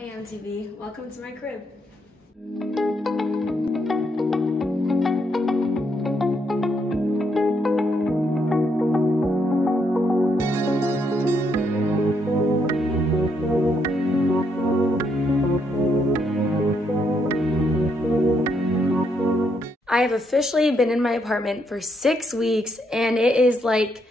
Hey MTV, welcome to my crib. I have officially been in my apartment for 6 weeks and it is like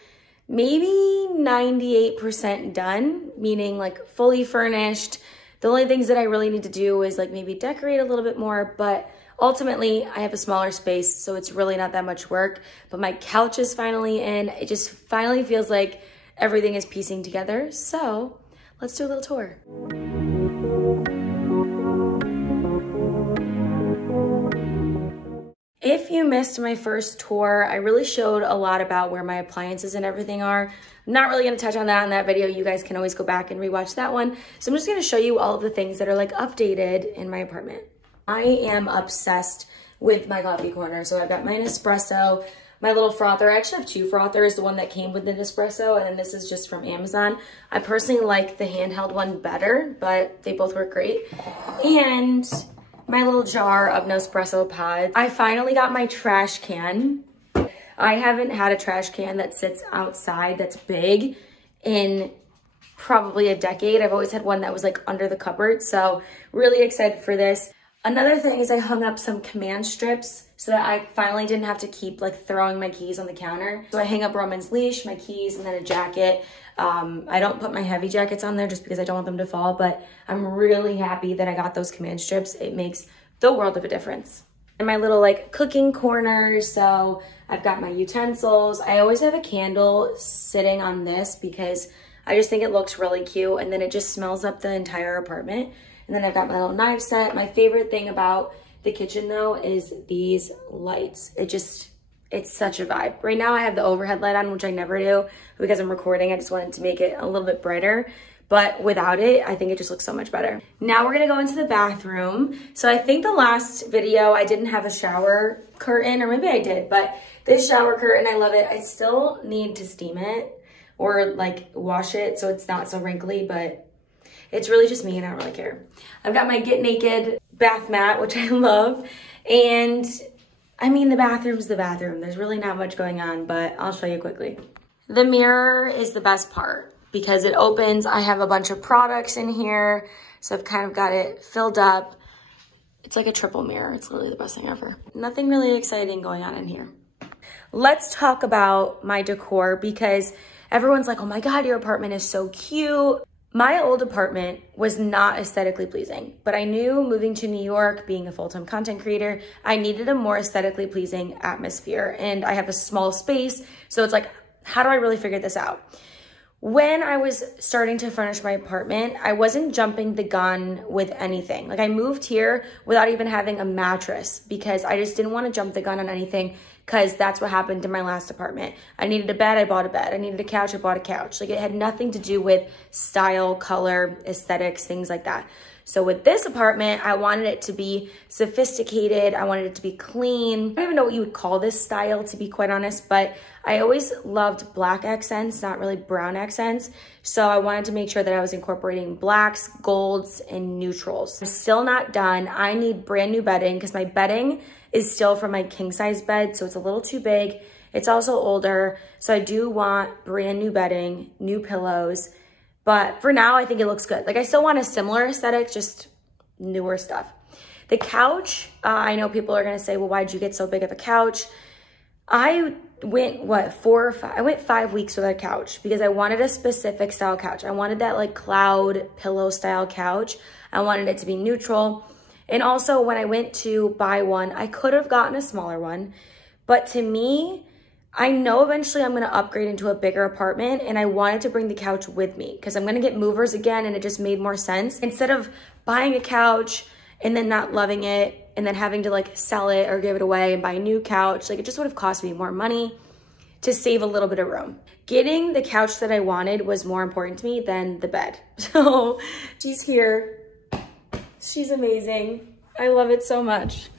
maybe 98% done, meaning like fully furnished. The only things that I really need to do is like maybe decorate a little bit more, but ultimately I have a smaller space, so it's really not that much work. But my couch is finally in. It just finally feels like everything is piecing together. So let's do a little tour. If you missed my first tour, I really showed a lot about where my appliances and everything are. I'm not really gonna touch on that in that video. You guys can always go back and rewatch that one. So I'm just gonna show you all of the things that are like updated in my apartment. I am obsessed with my coffee corner. So I've got my Nespresso, my little frother. I actually have two frothers, the one that came with the Nespresso, and then this is just from Amazon. I personally like the handheld one better, but they both work great. And my little jar of Nespresso pods. I finally got my trash can. I haven't had a trash can that sits outside that's big in probably a decade. I've always had one that was like under the cupboard, so really excited for this. Another thing is I hung up some command strips so that I finally didn't have to keep like throwing my keys on the counter. So I hang up Roman's leash, my keys, and then a jacket. I don't put my heavy jackets on there just because I don't want them to fall, but I'm really happy that I got those command strips. It makes the world of a difference. And my little like cooking corner, so I've got my utensils. I always have a candle sitting on this because I just think it looks really cute, and then it just smells up the entire apartment. And then I've got my little knife set. My favorite thing about the kitchen though is these lights. It's such a vibe. Right now I have the overhead light on, which I never do because I'm recording. I just wanted to make it a little bit brighter, but without it, I think it just looks so much better. Now we're gonna go into the bathroom. So I think the last video I didn't have a shower curtain, or maybe I did, but this shower curtain, I love it. I still need to steam it or like wash it so it's not so wrinkly, but it's really just me and I don't really care. I've got my Get Naked bath mat, which I love. And I mean, the bathroom's the bathroom. There's really not much going on, but I'll show you quickly. The mirror is the best part because it opens. I have a bunch of products in here, so I've kind of got it filled up. It's like a triple mirror. It's literally the best thing ever. Nothing really exciting going on in here. Let's talk about my decor because everyone's like, oh my God, your apartment is so cute. My old apartment was not aesthetically pleasing, but I knew moving to New York, being a full-time content creator, I needed a more aesthetically pleasing atmosphere. And I have a small space, so it's like, how do I really figure this out? When I was starting to furnish my apartment, I wasn't jumping the gun with anything. Like I moved here without even having a mattress because I just didn't want to jump the gun on anything because that's what happened in my last apartment. I needed a bed, I bought a bed. I needed a couch, I bought a couch. Like it had nothing to do with style, color, aesthetics, things like that. So with this apartment, I wanted it to be sophisticated. I wanted it to be clean. I don't even know what you would call this style, to be quite honest, but I always loved black accents, not really brown accents. So I wanted to make sure that I was incorporating blacks, golds, and neutrals. I'm still not done. I need brand new bedding because my bedding is still from my king size bed, so it's a little too big. It's also older, so I do want brand new bedding, new pillows. But for now, I think it looks good. Like I still want a similar aesthetic, just newer stuff. The couch, I know people are gonna say, well, why'd you get so big of a couch? I went, what, 4 or 5? I went 5 weeks without a couch because I wanted a specific style couch. I wanted that like cloud pillow style couch. I wanted it to be neutral. And also when I went to buy one, I could have gotten a smaller one, but to me, I know eventually I'm gonna upgrade into a bigger apartment and I wanted to bring the couch with me because I'm gonna get movers again and it just made more sense. Instead of buying a couch and then not loving it and then having to like sell it or give it away and buy a new couch, like it just would have cost me more money to save a little bit of room. Getting the couch that I wanted was more important to me than the bed. So she's here. She's amazing. I love it so much.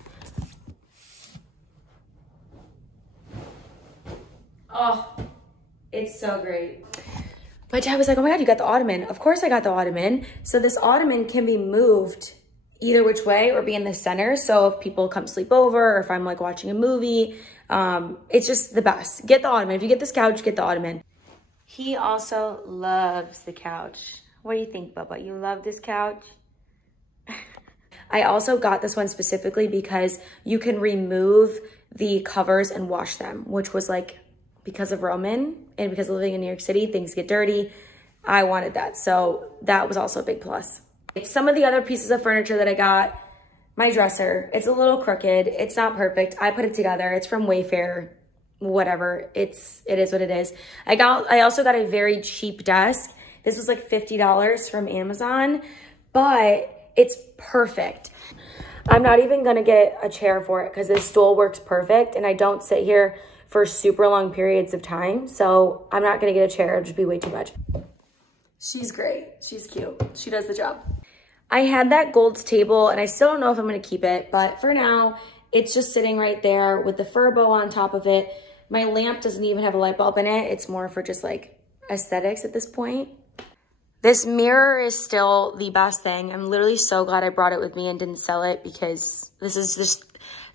Oh, it's so great. My dad was like, oh my God, you got the ottoman. Of course I got the ottoman. So this ottoman can be moved either which way or be in the center. So if people come sleep over or if I'm like watching a movie, it's just the best. Get the ottoman. If you get this couch, get the ottoman. He also loves the couch. What do you think, Bubba? You love this couch? I also got this one specifically because you can remove the covers and wash them, which was like, because of Roman and because of living in New York City, things get dirty. I wanted that. So that was also a big plus. Some of the other pieces of furniture that I got, my dresser, it's a little crooked. It's not perfect. I put it together. It's from Wayfair, whatever. It is what it is. I also got a very cheap desk. This was like $50 from Amazon, but it's perfect. I'm not even gonna get a chair for it because this stool works perfect and I don't sit here for super long periods of time. So I'm not gonna get a chair, it'll just be way too much. She's great, she's cute, she does the job. I had that Gold's table and I still don't know if I'm gonna keep it, but for now, it's just sitting right there with the fur bow on top of it. My lamp doesn't even have a light bulb in it. It's more for just like aesthetics at this point. This mirror is still the best thing. I'm literally so glad I brought it with me and didn't sell it because this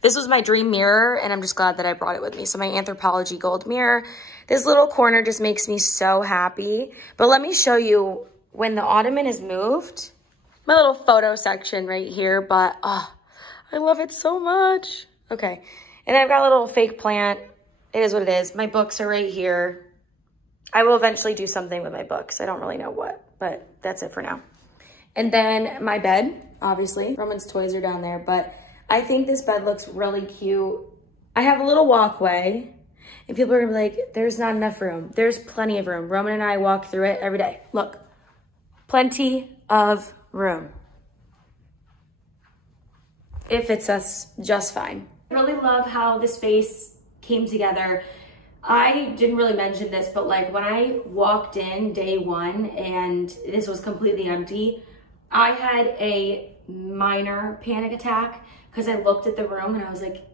was my dream mirror and I'm just glad that I brought it with me. So my Anthropologie gold mirror, this little corner just makes me so happy. But let me show you when the ottoman is moved, my little photo section right here, but oh, I love it so much. Okay, and I've got a little fake plant. It is what it is. My books are right here. I will eventually do something with my books. I don't really know what, but that's it for now. And then my bed, obviously. Roman's toys are down there, but I think this bed looks really cute. I have a little walkway, and people are gonna be like, there's not enough room. There's plenty of room. Roman and I walk through it every day. Look, plenty of room. It fits us just fine. I really love how the space came together. I didn't really mention this, but like when I walked in day one and this was completely empty, I had a minor panic attack because I looked at the room and I was like,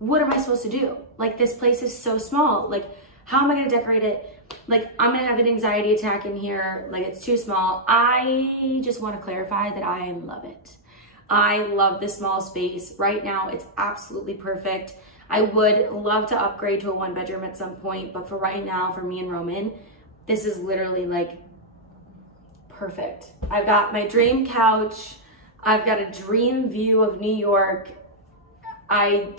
what am I supposed to do? Like this place is so small. Like how am I gonna decorate it? Like I'm gonna have an anxiety attack in here. Like it's too small. I just wanna clarify that I love it. I love this small space. Right now it's absolutely perfect. I would love to upgrade to a 1-bedroom at some point, but for right now, for me and Roman, this is literally like perfect. I've got my dream couch. I've got a dream view of New York. I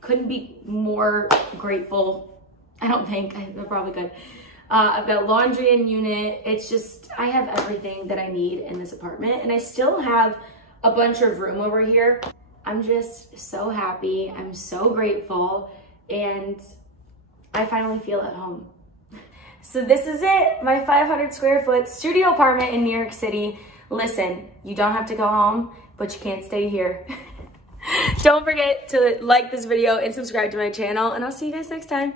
couldn't be more grateful. I don't think, I probably could. I've got laundry in unit. It's just, I have everything that I need in this apartment and I still have a bunch of room over here. I'm just so happy. I'm so grateful. And I finally feel at home. So this is it, my 500 square foot studio apartment in New York City. Listen, you don't have to go home, but you can't stay here. Don't forget to like this video and subscribe to my channel, and I'll see you guys next time.